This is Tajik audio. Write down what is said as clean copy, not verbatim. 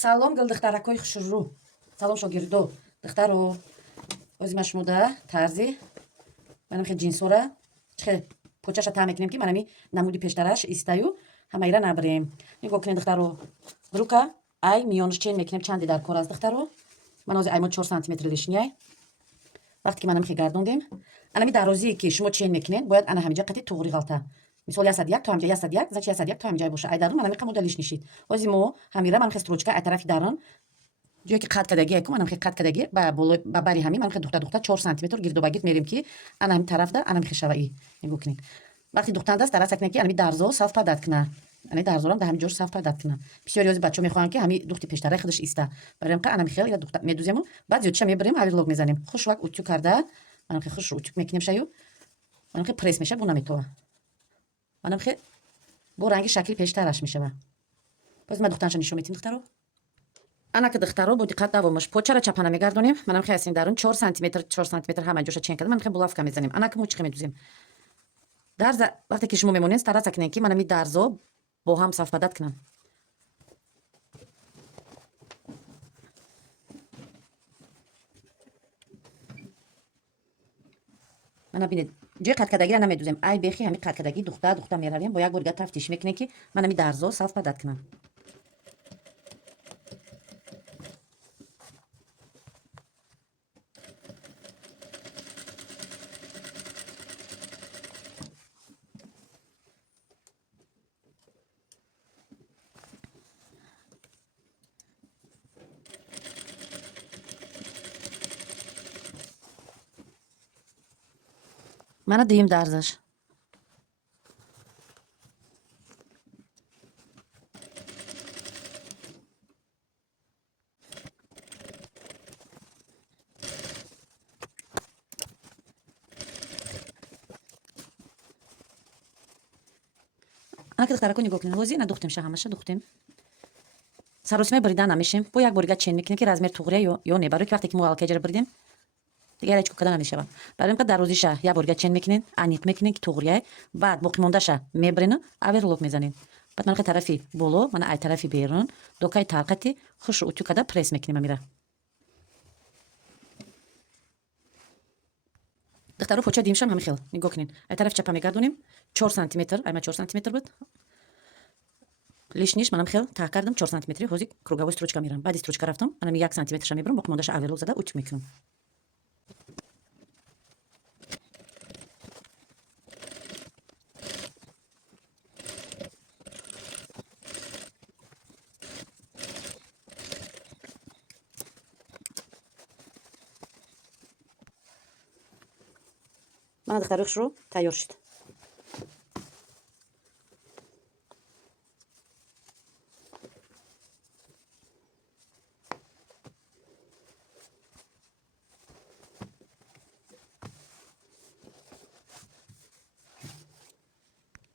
Салом гил духтаракои хушру. Салом шогирдо. Духтаро. Ози машмуда тарзи. Манам хе джинсора. Чхе почаша та мекунем ки манами намуди пештараш истаю. Ҳамаира набрем. Нигоҳ кунед духтаро. Рука ай миёнаш чен мекунем чанди дар кор аст духтаро. Ман ози аймо 4 см лишняй. Вақте ки манам хе гардондем. Анами дарозие ки шумо чен мекунед, бояд ана ҳамиҷа қати туғри ғалта. Мисол 101 то ҳамҷа 101, значи 101 то ҳамҷа боша. Ай дарун манам қамуда лишнишид. Ози мо ҳамира манам хе строчка ай тарафи дарун. ҷое ки қат кадаги айку манам хе қат кадаги ба боло ба бари ҳами манам хе духта 4 см гирдобагит мерем ки ана ҳами тарафда анам хе шаваи. Нигоҳ кунед. Вақте духтандаст дараса кунед ки анами дарзо саф падат куна. Ани дарзорам да ҳами ҷош саф падат куна. Бисёри ози бачаҳо мехоҳанд ки ҳами духти пештараи худаш иста. Барем ка анами хел ила духта медузему. Баъд зиёдша мебарем авирлог мезанем. Хушвақ утюг карда манам хе хуш утюг мекунем шаю. манам хе пресс меша бу наметова. манам хе бо ранги шакли пештараш мешава. боз ма духтанша нишон метим духтаро. ана ки духтаро бо диққат давомаш почара чапана мегардонем. манам хе асин дарун 4 см ҳама ҷоша чен кардам. манам хе булавка мезанем. ана ки мо чихе медузем. дарза вақте ки шумо мемонед стараса кунед ки манами дарзо бо ҳам саф падат кунам. мана бинед ҷои қаткадагиро намедузем. ай бехи ҳами қаткадаги духта меравем. бо як бор дига тафтиш мекунем ки манами дарзо саф падат кунам. мана дуюм дарзаш. ана ки духтарако нигоҳ кунед. ҳозир надухтем ша ҳамаша духтем. саросимаи бридан намешем. бо як борига чен мекунем ки размер туғрия ё небаро ки вақте ки мо алкаҷара бридем дигар ҳеҷ кӯкада намешавад. барои ин дарозиша як борига чен мекунед, анит мекунед ки туғрия. баъд боқимондаша мебрина аверлок мезанед. баъд мана тарафи боло мана ай тарафи берун докаи тарқати хуш утюг када пресс мекунем амира. духтаро поча димшам ҳами хел. нигоҳ кунед. ай тарафи чапа мегардонем 4 см ай ма 4 см буд. лишниш манам хел так кардам 4 см. ҳозир круговой строчка мерам. баъди строчка рафтам анами 1 см ша мебарам боқимондаша аверлок зада утюг мекунам. мана духтаро хушро тайёр шуд.